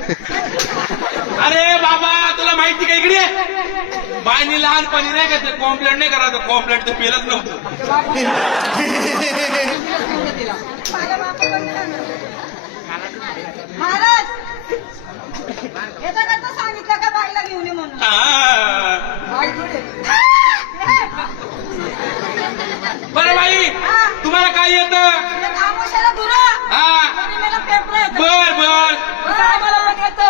अरे बाबा तुला माहिती का इकडे बाईनी लहानपणी नाही का ते कॉम्प्लेंट नाही करायचं कॉम्प्लेंट ते पेलच नव्हतं. महाराज याच्याकरता सांगितलं का बाईला घेऊन ये म्हणून. बरं बाई तुम्हाला काय येतं? आमोशाला धुरा मला पेपर येतं. बर बर आम्हाला पण येतं.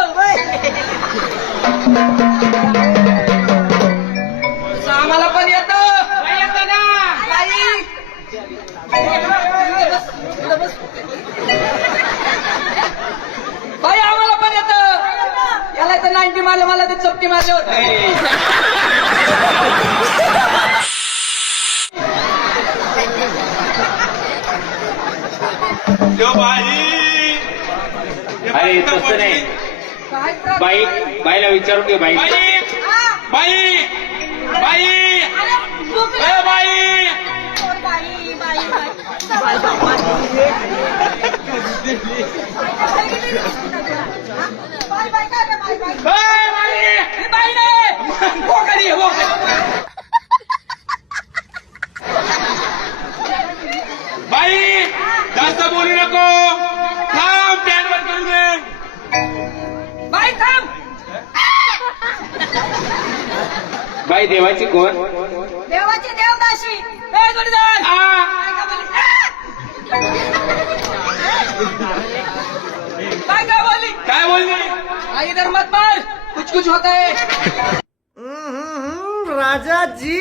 आम्हाला पण येतं ना बाई आम्हाला पण येतं. याला तर 90 मारलं मला ते चपटी मारले होते. अरे तसं नाही बाई बाईला विचारू की बाई बाई बाई बाई ए बाई बाई जास्त बोलू नको थांब पॅन वर करू दे. बाई थांब. बाई देवाची कोण? देवाची देवदाशी. ए जोडीदार काय काय बोलली? काय बोलली? आई धर्मात मार कुछ कुछ होता है. राजा जी